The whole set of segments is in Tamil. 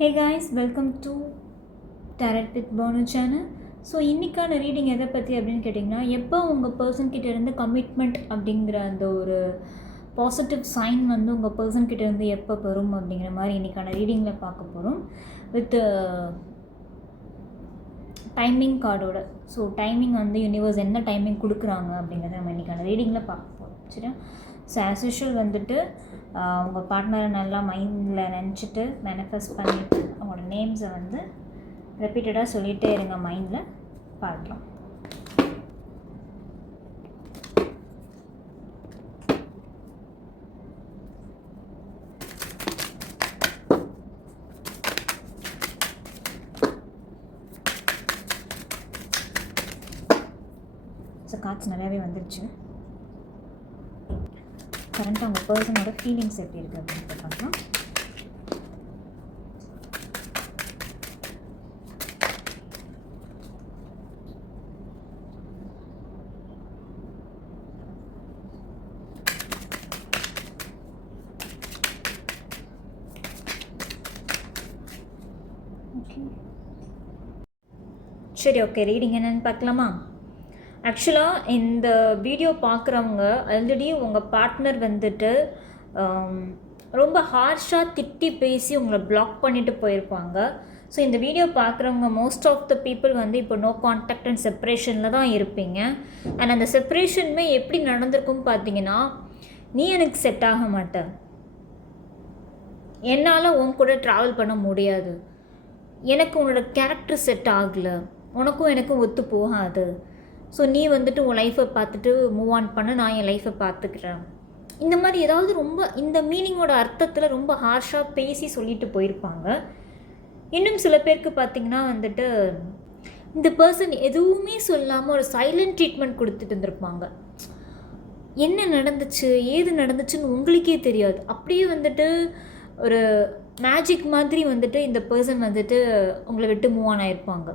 Hey guys, welcome to Tarot with Bono channel. So இன்றைக்கான ரீடிங் எதை பற்றி அப்படின்னு கேட்டிங்கன்னா, எப்போ உங்கள் பர்சன்கிட்ட இருந்து கமிட்மெண்ட் அப்படிங்கிற அந்த ஒரு பாசிட்டிவ் சைன் வந்து உங்கள் பர்சன்கிட்ட இருந்து எப்போ வரும் அப்படிங்கிற மாதிரி இன்றைக்கான ரீடிங்கில் பார்க்க போகிறோம் வித் டைமிங் கார்டோட. ஸோ டைமிங் வந்து யூனிவர்ஸ் என்ன டைமிங் கொடுக்குறாங்க அப்படிங்கிறத நம்ம இன்றைக்கான ரீடிங்கில் பார்க்க போகிறோம். சரியா? ஸோ ஆஸ் யூஷுவல் வந்துட்டு உங்கள் பார்ட்னரை நல்லா மைண்டில் நினச்சிட்டு மேனிஃபெஸ்ட் பண்ணிவிட்டு அவங்களோட நேம்ஸை வந்து ரெப்பீட்டடாக சொல்லிகிட்டே இருங்க, மைண்டில் பார்க்கலாம். ஸோ கார்ட்ஸ் நிறையாவே வந்துருச்சு. கரண்ட்டாக உங்கள் பர்சனோட ஃபீலிங்ஸ் எப்படி இருக்குது அப்படின்னு பார்க்கலாம். சரி, ஓகே, ரீடிங் என்னென்னு பார்க்கலாமா? ஆக்சுவலாக இந்த வீடியோ பார்க்குறவங்க ஆல்ரெடி உங்கள் பார்ட்னர் வந்துட்டு ரொம்ப ஹார்ஷாக திட்டி பேசி உங்களை பிளாக் பண்ணிவிட்டு போயிருப்பாங்க. ஸோ இந்த வீடியோ பார்க்குறவங்க மோஸ்ட் ஆஃப் த பீப்புள் வந்து இப்போ நோ கான்டாக்ட் அண்ட் செப்ரேஷனில் தான் இருப்பீங்க. அண்ட் அந்த செப்ரேஷனுமே எப்படி நடந்திருக்குன்னு பார்த்தீங்கன்னா, நீ எனக்கு செட் ஆக மாட்ட, என்னால் உன் கூட ட்ராவல் பண்ண முடியாது, எனக்கு உன்னோட கேரக்டர் செட் ஆகலை, உனக்கும் எனக்கும் ஒத்து போகாது, ஸோ நீ வந்துட்டு உன் லைஃப்பை பார்த்துட்டு மூவ் ஆன் பண்ண, நான் என் லைஃப்பை பார்த்துக்கிறேன். இந்த மாதிரி ஏதாவது ரொம்ப இந்த மீனிங்கோட அர்த்தத்தில் ரொம்ப ஹார்ஷாக பேசி சொல்லிட்டு போயிருப்பாங்க. இன்னும் சில பேருக்கு பார்த்திங்கன்னா வந்துட்டு இந்த பர்சன் எதுவுமே சொல்லாமல் ஒரு சைலண்ட் ட்ரீட்மெண்ட் கொடுத்துட்டு இருந்திருப்பாங்க. என்ன நடந்துச்சு ஏது நடந்துச்சுன்னு உங்களுக்கே தெரியாது. அப்படியே வந்துட்டு ஒரு மேஜிக் மாதிரி வந்துட்டு இந்த பர்சன் வந்துட்டு உங்களை விட்டு மூவ் ஆன் ஆகிருப்பாங்க.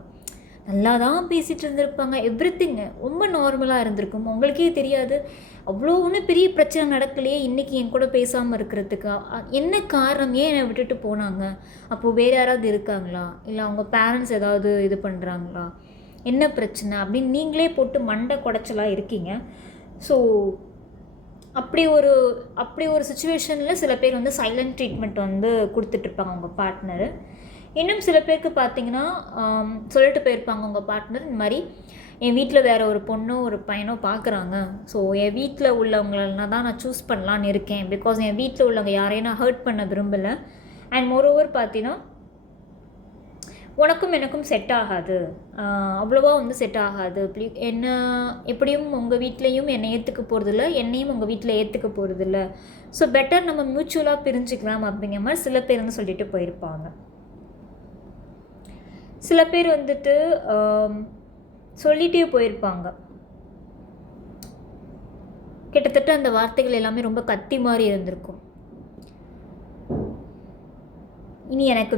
நல்லா தான் பேசிகிட்டு இருந்திருப்பாங்க, எவ்ரிதிங் ரொம்ப நார்மலாக இருந்திருக்கும், உங்களுக்கே தெரியாது. அவ்வளோ ஒன்றும் பெரிய பிரச்சனை நடக்கலையே இன்றைக்கி என் கூட பேசாமல் இருக்கிறதுக்கு என்ன காரணம், ஏன் என்னை விட்டுட்டு போனாங்க, அப்போது வேறு யாராவது இருக்காங்களா, இல்லை அவங்க பேரண்ட்ஸ் ஏதாவது இது பண்ணுறாங்களா, என்ன பிரச்சனை அப்படின்னு நீங்களே போட்டு மண்டை குடைச்சலாக இருக்கீங்க. ஸோ அப்படி ஒரு சுச்சுவேஷனில் சில பேர் வந்து சைலண்ட் ட்ரீட்மெண்ட் வந்து கொடுத்துட்ருப்பாங்க உங்கள் பார்ட்னரு. இன்னும் சில பேருக்கு பார்த்தீங்கன்னா சொல்லிட்டு போயிருப்பாங்க உங்கள் பார்ட்னர், இந்த மாதிரி என் வீட்டில் வேறு ஒரு பொண்ணோ ஒரு பையனோ பார்க்குறாங்க, ஸோ என் வீட்டில் உள்ளவங்கள தான் நான் சூஸ் பண்ணலான்னு இருக்கேன், பிகாஸ் என் வீட்டில் உள்ளவங்க யாரையும் நான் ஹர்ட் பண்ண விரும்பலை. அண்ட் மோரோவர் பார்த்தீங்கன்னா உனக்கும் எனக்கும் செட் ஆகாது, அவ்வளோவா வந்து செட் ஆகாது, என்ன எப்படியும் உங்கள் வீட்லேயும் என்னை ஏற்றுக்க போகிறதில்ல, என்னையும் உங்கள் வீட்டில் ஏற்றுக்க போகிறதில்ல, ஸோ பெட்டர் நம்ம மியூச்சுவலாக பிரிஞ்சுக்கலாம் அப்படிங்கிற மாதிரி சில பேர் வந்து சொல்லிட்டு போயிருப்பாங்க. சில பேர் வந்துட்டு சொல்லிகிட்டே போயிருப்பாங்க. கிட்டத்தட்ட அந்த வார்த்தைகள் எல்லாமே ரொம்ப கத்தி மாதிரி இருந்திருக்கும். இனி எனக்கு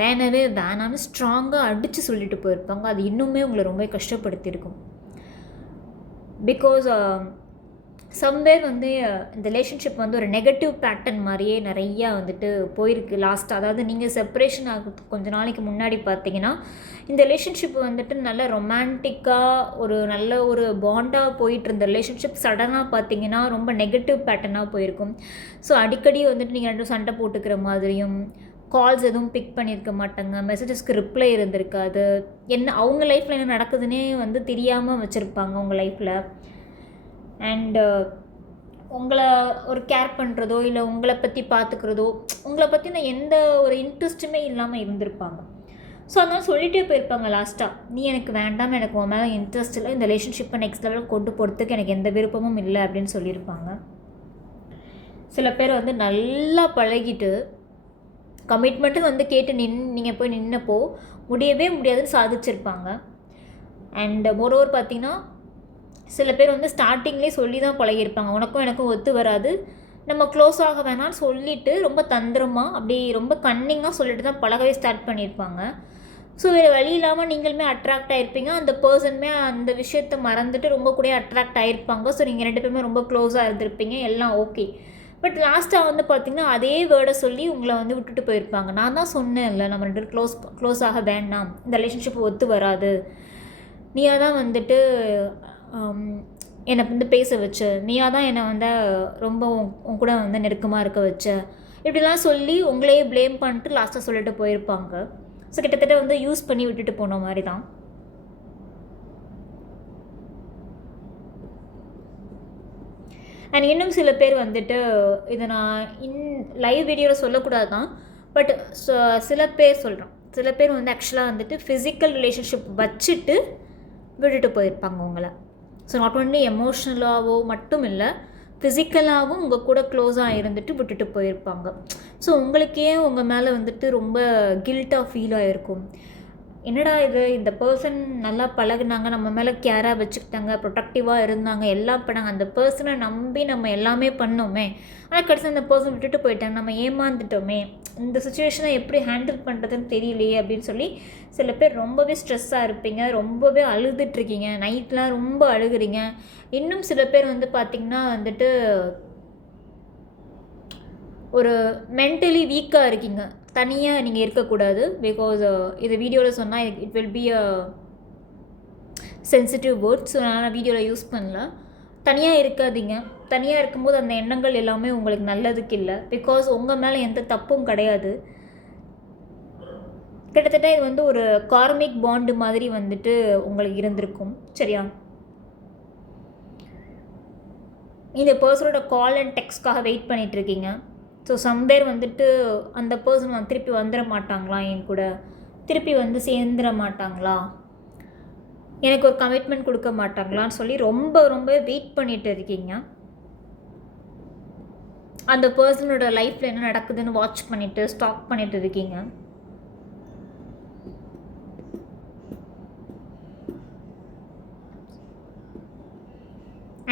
வேணவே வேணான்னு ஸ்ட்ராங்காக அடித்து சொல்லிட்டு போயிருப்பாங்க. அது இன்னுமே உங்களை ரொம்ப கஷ்டப்படுத்தியிருக்கும். பிகாஸ் சம்வேர் வந்து இந்த ரிலேஷன்ஷிப் வந்து ஒரு நெகட்டிவ் பேட்டர்ன் மாதிரியே நிறையா வந்துட்டு போயிருக்கு லாஸ்ட்டாக. அதாவது நீங்கள் செப்பரேஷன் ஆகிறதுக்கு கொஞ்சம் நாளைக்கு முன்னாடி பார்த்தீங்கன்னா இந்த ரிலேஷன்ஷிப் வந்துட்டு நல்ல ரொமான்டிக்காக ஒரு நல்ல ஒரு பாண்டாக போயிட்டு இருந்த ரிலேஷன்ஷிப் சடனாக பார்த்தீங்கன்னா ரொம்ப நெகட்டிவ் பேட்டர்னாக போயிருக்கும். ஸோ அடிக்கடி வந்துட்டு நீங்கள் ரெண்டும் சண்டை போட்டுக்கிற மாதிரியும், கால்ஸ் எதுவும் பிக் பண்ணியிருக்க மாட்டாங்க, மெசேஜஸ்க்கு ரிப்ளை இருந்திருக்காது, என்ன அவங்க லைஃப்பில் என்ன நடக்குதுன்னே வந்து தெரியாமல் வச்சுருப்பாங்க உங்கள் லைஃப்பில். அண்டு உங்களை ஒரு கேர் பண்ணுறதோ இல்லை உங்களை பற்றி பார்த்துக்கிறதோ, உங்களை பற்றின எந்த ஒரு இன்ட்ரெஸ்ட்டுமே இல்லாமல் இருந்திருப்பாங்க. ஸோ அதனால் சொல்லிகிட்டே போயிருப்பாங்க லாஸ்ட்டாக, நீ எனக்கு வேண்டாம், எனக்கு உன் மேலே இன்ட்ரெஸ்ட் இல்லை, இந்த ரிலேஷன்ஷிப்பை நெக்ஸ்ட் லெவலுக்கு கொண்டு போகிறதுக்கு எனக்கு எந்த விருப்பமும் இல்லை அப்படின்னு சொல்லியிருப்பாங்க. சில பேர் வந்து நல்லா பழகிட்டு கமிட்மெண்ட்டு வந்து கேட்டு நீங்கள் போய் நின்னப்போ முடியவே முடியாதுன்னு சாதிச்சிருப்பாங்க. அண்ட் மோரோவர் பார்த்திங்கன்னா சில பேர் வந்து ஸ்டார்டிங்லேயே சொல்லி தான் பழகியிருப்பாங்க, உனக்கும் எனக்கும் ஒத்து வராது, நம்ம க்ளோஸ் ஆக வேணாம்னு சொல்லிவிட்டு ரொம்ப தந்திரமாக அப்படி ரொம்ப கன்னிங்காக சொல்லிட்டு தான் பழகவே ஸ்டார்ட் பண்ணியிருப்பாங்க. ஸோ வேறு வழி இல்லாமல் நீங்களுமே அட்ராக்ட் ஆகிருப்பீங்க, அந்த பர்சனுமே அந்த விஷயத்தை மறந்துட்டு ரொம்ப கூட அட்ராக்ட் ஆகிருப்பாங்க. ஸோ நீங்கள் ரெண்டு பேருமே ரொம்ப க்ளோஸாக இருந்திருப்பீங்க, எல்லாம் ஓகே. பட் லாஸ்ட்டாக வந்து பார்த்திங்கன்னா அதே வேர்டை சொல்லி உங்களை வந்து விட்டுட்டு போயிருப்பாங்க. நான் தான் சொன்னேன்ல, நம்ம 2 பேரும் க்ளோஸ் ஆக வேண்டாம், இந்த ரிலேஷன்ஷிப் ஒத்து வராது, நீயாக தான் வந்துட்டு என்னை வந்து பேச வச்ச, நீயாக தான் என்னை வந்து ரொம்ப உன் கூட வந்து நெருக்கமாக இருக்க வச்ச, இப்படிலாம் சொல்லி உங்களையே ப்ளேம் பண்ணிட்டு லாஸ்ட்டாக சொல்லிட்டு போயிருப்பாங்க. ஸோ கிட்டத்தட்ட வந்து யூஸ் பண்ணி விட்டுட்டு போன மாதிரி தான். அண்ட் இன்னும் சில பேர் வந்துட்டு இதை நான் லைவ் வீடியோவில் சொல்லக்கூடாது தான், பட் சில பேர் சொல்கிறேன். சில பேர் வந்து ஆக்சுவலாக வந்துட்டு ஃபிசிக்கல் ரிலேஷன்ஷிப் வச்சுட்டு விட்டுட்டு போயிருப்பாங்க உங்களை. ஸோ நாட் ஒன்லி எமோஷ்னலாகவோ மட்டும் இல்லை, ஃபிசிக்கலாகவும் உங்கள் கூட க்ளோஸாக இருந்துட்டு விட்டுட்டு போயிருப்பாங்க. ஸோ உங்களுக்கே உங்கள் மேலே வந்துட்டு ரொம்ப கில்ட்டாக ஃபீல் ஆகிருக்கும். என்னடா இது, இந்த பர்சன் நல்லா பழகுனாங்க, நம்ம மேலே கேராக வச்சுக்கிட்டாங்க, ப்ரொடக்டிவாக இருந்தாங்க, எல்லாம் பண்ணாங்க, அந்த பர்சனை நம்பி நம்ம எல்லாமே பண்ணோமே, ஆனால் கடைசி அந்த பர்சன் விட்டுட்டு போயிட்டாங்க, நம்ம ஏமாந்துட்டோமே, இந்த சுச்சுவேஷனை எப்படி ஹேண்டில் பண்ணுறதுன்னு தெரியலையே அப்படின்னு சொல்லி சில பேர் ரொம்பவே ஸ்ட்ரெஸ்ஸாக இருப்பீங்க, ரொம்பவே அழுதுட்ருக்கீங்க, நைட்லாம் ரொம்ப அழுகுறீங்க. இன்னும் சில பேர் வந்து பார்த்திங்கன்னா வந்துட்டு ஒரு மென்டலி வீக்காக இருக்கீங்க. தனியாக நீங்கள் இருக்கக்கூடாது. பிகாஸ் இது வீடியோவில் சொன்னால் it will be a sensitive words. So நான் வீடியோவில் யூஸ் பண்ணல. தனியாக இருக்காதீங்க. தனியாக இருக்கும்போது அந்த எண்ணங்கள் எல்லாமே உங்களுக்கு நல்லதுக்கு இல்லை. பிகாஸ் உங்கள் மேலே எந்த தப்பும் கிடையாது. கிட்டத்தட்ட இது வந்து ஒரு கார்மிக் பாண்டு மாதிரி வந்துட்டு உங்களுக்கு இருந்திருக்கும். சரியா? இந்த பர்சனோட கால் அண்ட் டெக்ஸ்ட்காக வெயிட் பண்ணிகிட்ருக்கீங்க. ஸோ சம்பேர் வந்துட்டு அந்த பர்சன் வந்து திருப்பி வந்துட மாட்டாங்களா, என் கூட திருப்பி வந்து சேர்ந்துட மாட்டாங்களா, எனக்கு ஒரு கமிட்மெண்ட் கொடுக்க மாட்டாங்களான்னு சொல்லி ரொம்ப ரொம்ப வெயிட் பண்ணிட்டு இருக்கீங்க. அந்த பர்சனோட லைஃப்பில் என்ன நடக்குதுன்னு வாட்ச் பண்ணிவிட்டு ஸ்டாக் பண்ணிட்டு இருக்கீங்க.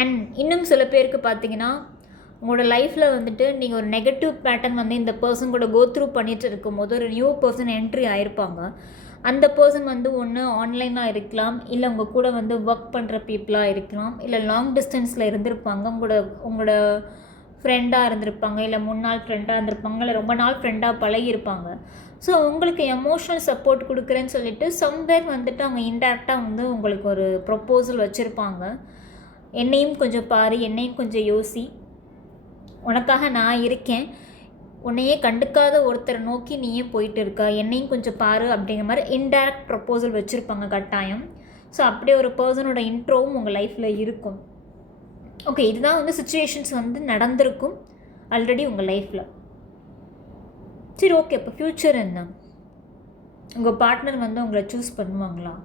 அண்ட் இன்னும் சில பேருக்கு பார்த்தீங்கன்னா உங்களோட லைஃப்பில் வந்துட்டு நீங்கள் ஒரு நெகட்டிவ் பேட்டர்ன் வந்து இந்த பர்சன் கூட கோத்ரூ பண்ணிட்டு இருக்கும்போது ஒரு நியூ பர்சன் என்ட்ரி ஆகிருப்பாங்க. அந்த பர்சன் வந்து ஒன்று ஆன்லைனாக இருக்கலாம், இல்லை உங்கள் கூட வந்து ஒர்க் பண்ணுற பீப்புளாக இருக்கலாம், இல்லை லாங் டிஸ்டன்ஸில் இருந்திருப்பாங்க, உங்களோட ஃப்ரெண்டாக இருந்திருப்பாங்க, இல்லை முன்னாள் ஃப்ரெண்டாக இருந்திருப்பாங்க, இல்லை ரொம்ப நாள் ஃப்ரெண்டாக பழகியிருப்பாங்க. ஸோ உங்களுக்கு எமோஷ்னல் சப்போர்ட் கொடுக்குறேன்னு சொல்லிட்டு சம்வேர் வந்துட்டு அவங்க இன்டேரக்டாக வந்து உங்களுக்கு ஒரு ப்ரொப்போசல் வச்சுருப்பாங்க. என்னையும் கொஞ்சம் பாரு, என்னையும் கொஞ்சம் யோசி, உனக்காக நான் இருக்கேன், உன்னையே கண்டுக்காத ஒருத்தரை நோக்கி நீயே போயிட்டு இருக்கா, என்னையும் கொஞ்சம் பாரு அப்படிங்கிற மாதிரி இன்டைரக்ட் ப்ரொப்போசல் வச்சுருப்பாங்க கட்டாயம். ஸோ அப்படியே ஒரு பர்சனோட இன்ட்ரோவும் உங்கள் லைஃப்பில் இருக்கும். ஓகே, இதுதான் வந்து சுச்சுவேஷன்ஸ் வந்து நடந்திருக்கும் ஆல்ரெடி உங்கள் லைஃப்பில். சரி, ஓகே, இப்போ ஃப்யூச்சர் என்ன? உங்கள் பார்ட்னர் வந்து உங்களை சூஸ் பண்ணுவாங்களா,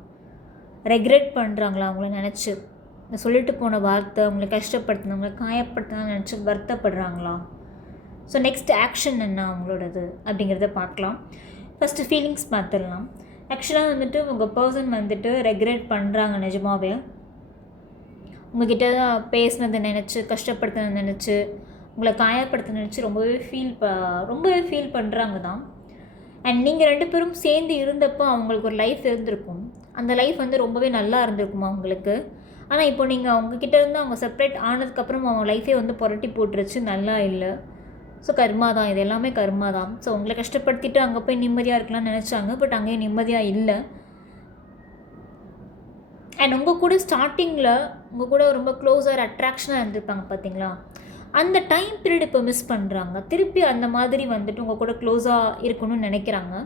ரெக்ரெட் பண்ணுறாங்களா உங்களை நினச்சி, இந்த சொல்லிட்டு போன வார்த்தை உங்களை கஷ்டப்படுத்தினவங்களை காயப்படுத்தினா நினச்சி வருத்தப்படுறாங்களா? ஸோ நெக்ஸ்ட் ஆக்ஷன் என்ன அவங்களோடது அப்படிங்கிறத பார்க்கலாம். ஃபஸ்ட்டு ஃபீலிங்ஸ் பார்த்துடலாம். ஆக்சுவலாக வந்துட்டு உங்கள் பர்சன் வந்துட்டு ரெக்ரெட் பண்ணுறாங்க நிஜமாகவே. உங்கள்கிட்ட பேசினதை நினச்சி, கஷ்டப்படுத்தினதை நினச்சி, உங்களை காயப்படுத்த நினச்சி ரொம்பவே ஃபீல் பண்ணுறாங்க தான். அண்ட் நீங்கள் 2 பேரும் சேர்ந்து இருந்தப்போ அவங்களுக்கு ஒரு லைஃப் இருந்திருக்கும். அந்த லைஃப் வந்து ரொம்பவே நல்லா இருந்திருக்குமா அவங்களுக்கு. ஆனால் இப்போ நீங்கள் அவங்கக்கிட்ட இருந்து அவங்க செப்பரேட் ஆனதுக்கப்புறம் அவங்க லைஃபே வந்து புரட்டி போட்டுருச்சு, நல்லா இல்லை. ஸோ கர்மா தான், இது எல்லாமே கர்மா தான். ஸோ உங்களை கஷ்டப்படுத்திட்டு அங்கே போய் நிம்மதியாக இருக்கலாம்னு நினச்சாங்க, பட் அங்கேயும் நிம்மதியாக இல்லை. அண்ட் உங்கள் கூட ஸ்டார்டிங்கில் உங்கள் கூட ரொம்ப க்ளோஸாக அட்ராக்ஷனாக இருந்திருப்பாங்க பார்த்தீங்களா, அந்த டைம் பீரியட் இப்போ மிஸ் பண்ணுறாங்க. திருப்பி அந்த மாதிரி வந்துட்டு உங்கள் கூட க்ளோஸாக இருக்கணும்னு நினைக்கிறாங்க.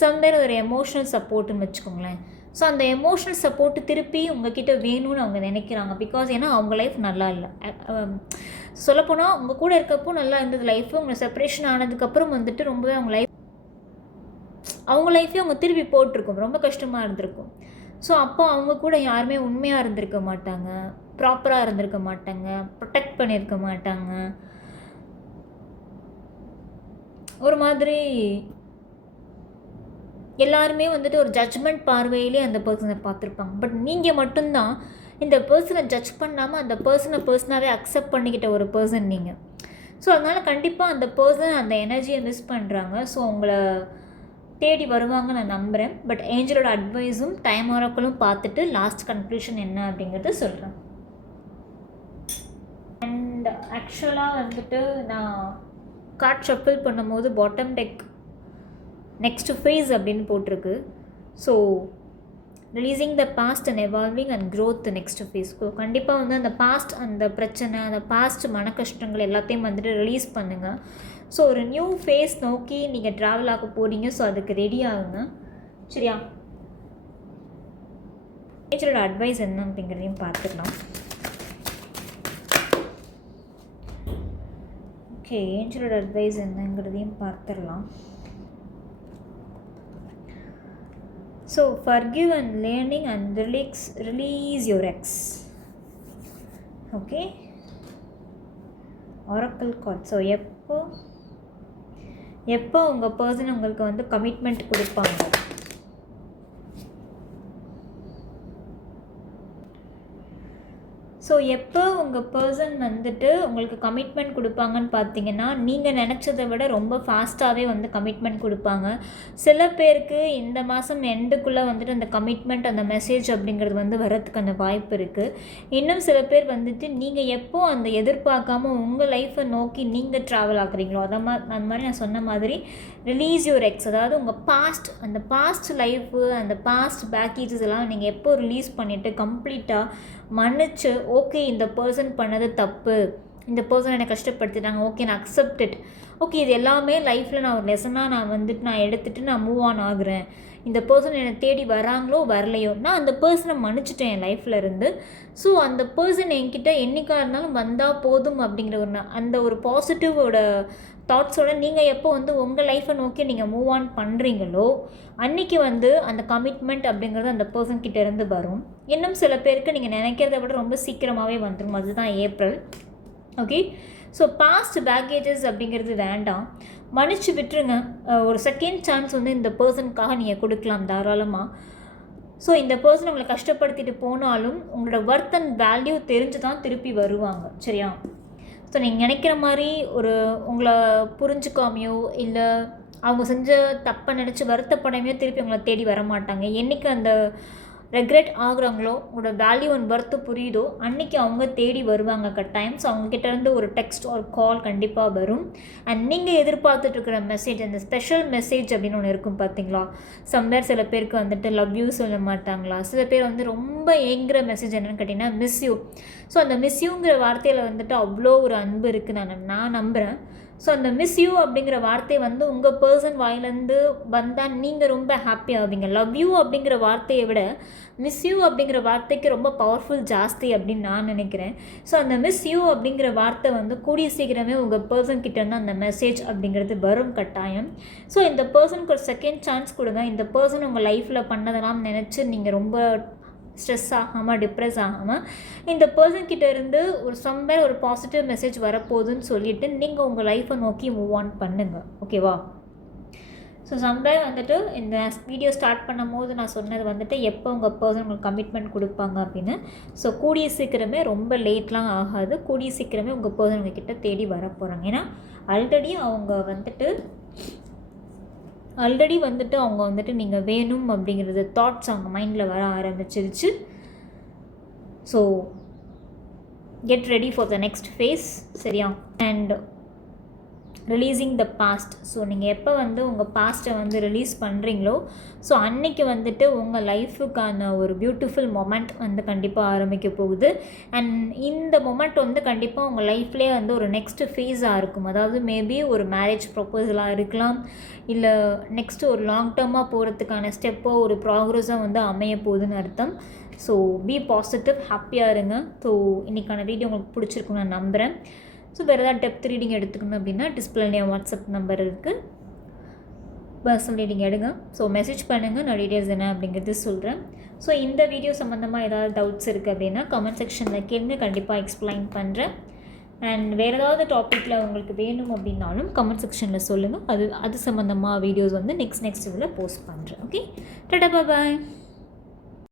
சம்வேர் ஒரு எமோஷ்னல் சப்போர்ட்டுன்னு வச்சுக்கோங்களேன். ஸோ அந்த எமோஷ்னல் சப்போர்ட்டு திருப்பி உங்ககிட்ட வேணும்னு அவங்க நினைக்கிறாங்க. பிகாஸ் ஏன்னா அவங்க லைஃப் நல்லா இல்லை. சொல்லப்போனால் உங்கள் கூட இருக்கப்போ நல்லா இருந்தது லைஃபு, உங்களை செப்பரேஷன் ஆனதுக்கப்புறம் வந்துட்டு ரொம்பவே அவங்க லைஃபே அவங்க திருப்பி போட்டிருக்கும், ரொம்ப கஷ்டமாக இருந்திருக்கும். ஸோ அப்போ அவங்க கூட யாருமே உண்மையாக இருந்திருக்க மாட்டாங்க, ப்ராப்பராக இருந்திருக்க மாட்டாங்க, ப்ரொடெக்ட் பண்ணியிருக்க மாட்டாங்க. ஒரு மாதிரி எல்லாருமே வந்துட்டு ஒரு ஜட்ஜ்மெண்ட் பார்வையிலே அந்த பர்சனை பார்த்துருப்பாங்க. பட் நீங்கள் மட்டும்தான் இந்த பர்சனை ஜட்ஜ் பண்ணாமல் அந்த பர்சனை பர்சனாகவே அக்செப்ட் பண்ணிக்கிட்ட ஒரு பர்சன் நீங்கள். ஸோ அதனால் கண்டிப்பாக அந்த பர்சன் அந்த எனர்ஜியை மிஸ் பண்ணுறாங்க. ஸோ உங்களை தேடி வருவாங்க நான் நம்புகிறேன். பட் ஏஞ்சலோட அட்வைஸும் டைம் ஆராக்களும் பார்த்துட்டு லாஸ்ட் கன்க்ளூஷன் என்ன அப்படிங்கிறத சொல்கிறேன். அண்ட் அண்ட் ஆக்சுவலாக வந்துட்டு நான் கார்ட் ஷஃபில் பண்ணும்போது பாட்டம் டெக் நெக்ஸ்ட் ஃபேஸ் அப்படின்னு போட்டிருக்கு. So releasing the past and evolving and growth next phase. So கண்டிப்பாக வந்து அந்த பாஸ்ட், அந்த பிரச்சனை, அந்த பாஸ்ட் மன கஷ்டங்கள் எல்லாத்தையும் வந்துட்டு ரிலீஸ் பண்ணுங்கள். ஸோ ஒரு நியூ ஃபேஸ் நோக்கி நீங்கள் ட்ராவல் ஆக போகிறீங்க. ஸோ அதுக்கு ரெடி ஆகுங்க. சரியா? ஏஞ்சலோட அட்வைஸ் என்ன அப்படிங்கிறதையும் பார்த்துக்கலாம். ஓகே, ஏஞ்சலோட அட்வைஸ் என்னங்கிறதையும் பார்த்துடலாம். So forgive and learning and release your ex. Okay, oracle card. So எப்போ உங்கள் பர்சன் உங்களுக்கு வந்து கமிட்மெண்ட் கொடுப்பாங்க? ஸோ எப்போ உங்கள் பர்சன் வந்துட்டு உங்களுக்கு கமிட்மெண்ட் கொடுப்பாங்கன்னு பார்த்தீங்கன்னா, நீங்கள் நினச்சதை விட ரொம்ப ஃபாஸ்ட்டாகவே வந்து கமிட்மெண்ட் கொடுப்பாங்க. சில பேருக்கு இந்த மாதம் எண்டுக்குள்ளே வந்துட்டு அந்த கமிட்மெண்ட், அந்த மெசேஜ் அப்படிங்கிறது வந்து வரதுக்கான வாய்ப்பு இருக்குது. இன்னும் சில பேர் வந்துட்டு நீங்கள் எப்போ அந்த எதிர்பார்க்காம உங்கள் லைஃப்பை நோக்கி நீங்கள் ட்ராவல் ஆகுறீங்களோ அந்த மாதிரி நான் சொன்ன மாதிரி ரிலீஸ் யுவர் எக்ஸ், அதாவது உங்கள் பாஸ்ட், அந்த பாஸ்ட் லைஃபு, அந்த பாஸ்ட் பேக்கேஜஸ் எல்லாம் நீங்கள் எப்போ ரிலீஸ் பண்ணிவிட்டு கம்ப்ளீட்டாக மன்னிச்சு, ஓகே இந்த பர்சன் பண்ணது தப்பு, இந்த பர்சன் என்னை கஷ்டப்படுத்திட்டாங்க, ஓகே நான் அக்செப்டட், ஓகே இது எல்லாமே லைஃப்பில் நான் ஒரு லெசனாக நான் எடுத்துகிட்டு நான் மூவ் ஆன் ஆகுறேன். இந்த பர்சன் என்னை தேடி வராங்களோ வரலையோ, நான் அந்த பர்சனை மன்னிச்சிட்டேன் என் லைஃப்பில் இருந்து. ஸோ அந்த பர்சன் என்கிட்ட என்றைக்காக இருந்தாலும் வந்தால் போதும் அப்படிங்கிற அந்த ஒரு பாசிட்டிவோட தாட்ஸோடு நீங்கள் எப்போ வந்து உங்கள் லைஃப்பை நோக்கி நீங்கள் மூவ் ஆன் பண்ணுறீங்களோ அன்றைக்கி வந்து அந்த கமிட்மெண்ட் அப்படிங்கிறது அந்த பர்சன் கிட்டேருந்து வரும். இன்னும் சில பேருக்கு நீங்கள் நினைக்கிறத விட ரொம்ப சீக்கிரமாகவே வந்துடும். அதுதான் April. Okay, so past packages அப்படிங்கிறது வேண்டாம், மன்னிச்சு விட்டுருங்க. ஒரு செகண்ட் சான்ஸ் வந்து இந்த பர்சனுக்காக நீங்கள் கொடுக்கலாம் தாராளமாக. ஸோ இந்த பர்சன் உங்களை கஷ்டப்படுத்திட்டு போனாலும் உங்களோட ஒர்த் அண்ட் வேல்யூ தெரிஞ்சு தான் திருப்பி வருவாங்க. சரியா? ஸோ நீங்கள் நினைக்கிற மாதிரி உங்களை புரிஞ்சுக்காமையோ இல்லை அவங்க செஞ்ச தப்பை நினச்சி வருத்தப்படாமையோ திருப்பி உங்களை தேடி வர மாட்டாங்க. என்றைக்கு அந்த ரெக்ரெட் ஆகுறாங்களோ, உங்களோட வேல்யூ அண்ட் ஒர்த்து புரியுதோ அன்றைக்கி அவங்க தேடி வருவாங்க கட்டாயம். ஸோ அவங்கக்கிட்டேருந்து ஒரு டெக்ஸ்ட் ஒரு கால் கண்டிப்பாக வரும். அண்ட் நீங்கள் எதிர்பார்த்துட்ருக்கிற மெசேஜ், அந்த ஸ்பெஷல் மெசேஜ் அப்படின்னு ஒன்று இருக்கும் பார்த்தீங்களா? சம்வேர் சில பேருக்கு வந்துட்டு லவ் யூ சொல்ல மாட்டாங்களா, சில பேர் வந்து ரொம்ப ஏங்குற மெசேஜ் என்னென்னு கேட்டிங்கன்னா மிஸ் யூ. ஸோ அந்த மிஸ் யூங்கிற வார்த்தையில் வந்துட்டு அவ்வளோ ஒரு அன்பு இருக்குது நான் நம்புகிறேன். ஸோ அந்த மிஸ் யூ அப்படிங்கிற வார்த்தையை வந்து உங்கள் பர்சன் வாயிலேருந்து வந்தால் நீங்கள் ரொம்ப ஹாப்பி ஆவீங்க. லவ் யூ அப்படிங்கிற வார்த்தையை விட மிஸ் யூ அப்படிங்கிற வார்த்தைக்கு ரொம்ப பவர்ஃபுல் ஜாஸ்தி அப்படின்னு நான் நினைக்கிறேன். ஸோ அந்த மிஸ் யூ அப்படிங்கிற வார்த்தை வந்து கூடிய சீக்கிரமே உங்கள் பர்சன் கிட்டேருந்து அந்த மெசேஜ் அப்படிங்கிறது வரும் கட்டாயம். ஸோ இந்த பர்சனுக்கு ஒரு செகண்ட் சான்ஸ் கொடுங்க. இந்த பர்சன் உங்கள் லைஃப்பில் பண்ணதெல்லாம் நினச்சி நீங்கள் ரொம்ப ஸ்ட்ரெஸ் ஆகாமல் டிப்ரெஸ் ஆகாமல் இந்த பர்சன்கிட்ட இருந்து சம்வேர் ஒரு பாசிட்டிவ் மெசேஜ் வரப்போகுதுன்னு சொல்லிவிட்டு நீங்கள் உங்கள் லைஃப்பை நோக்கி மூவ் ஆன் பண்ணுங்கள். ஓகேவா? ஸோ சம்வேர் வந்துட்டு இந்த வீடியோ ஸ்டார்ட் பண்ணும் போது நான் சொன்னது வந்துட்டு எப்போ உங்கள் பர்சன் உங்களுக்கு கமிட்மெண்ட் கொடுப்பாங்க அப்படின்னு. ஸோ கூடிய சீக்கிரமே, ரொம்ப லேட்லாம் ஆகாது, கூடிய சீக்கிரமே உங்கள் பர்சன் உங்ககிட்ட தேடி வர போகிறாங்க. ஏன்னா ஆல்ரெடி அவங்க வந்துட்டு நீங்கள் வேணும் அப்படிங்கிறது தாட்ஸ் அவங்க மைண்டில் வர ஆரம்பிச்சிருச்சு. So get ready for the next phase. சரியா? And releasing the past. So நீங்கள் எப்போ வந்து உங்கள் பாஸ்ட்டை வந்து ரிலீஸ் பண்ணுறீங்களோ ஸோ அன்றைக்கி வந்துட்டு உங்கள் லைஃபுக்கான ஒரு பியூட்டிஃபுல் மொமெண்ட் வந்து கண்டிப்பாக ஆரம்பிக்க போகுது. அண்ட் இந்த மொமெண்ட் வந்து கண்டிப்பாக உங்கள் லைஃப்லேயே வந்து ஒரு நெக்ஸ்ட் ஃபேஸாக இருக்கும். அதாவது மேபி ஒரு மேரேஜ் ப்ரொப்போசலாக இருக்கலாம், இல்லை நெக்ஸ்ட்டு ஒரு லாங் டேர்மாக போகிறதுக்கான ஸ்டெப்போ ஒரு ப்ராக்ரஸாக வந்து அமைய போகுதுன்னு அர்த்தம். ஸோ பி பாசிட்டிவ், ஹாப்பியாக இருங்க. ஸோ இன்றைக்கான வீடியோ உங்களுக்கு பிடிச்சிருக்குன்னு நான் நம்புகிறேன். ஸோ வேறு ஏதாவது டெப்த் ரீடிங் எடுத்துக்கணும் அப்படின்னா டிஸ்பிளேல வாட்ஸ்அப் நம்பர் இருக்குது, பர்சனல் ரீடிங் எடுங்க. ஸோ மெசேஜ் பண்ணுங்கள், நான் டீட்டெயில்ஸ் என்ன அப்படிங்கிறது சொல்கிறேன். ஸோ இந்த வீடியோ சம்மந்தமாக ஏதாவது டவுட்ஸ் இருக்குது அப்படின்னா கமெண்ட் செக்ஷனில் கேளுங்க, கண்டிப்பாக எக்ஸ்பிளைன் பண்ணுறேன். அண்ட் வேறு ஏதாவது டாப்பிக்கில் உங்களுக்கு வேணும் அப்படின்னாலும் கமெண்ட் செக்ஷனில் சொல்லுங்கள். அது சம்மந்தமாக வீடியோஸ் வந்து நெக்ஸ்ட் வீடியோவில் போஸ்ட் பண்ணுறேன். ஓகே, டாடா, பாய்.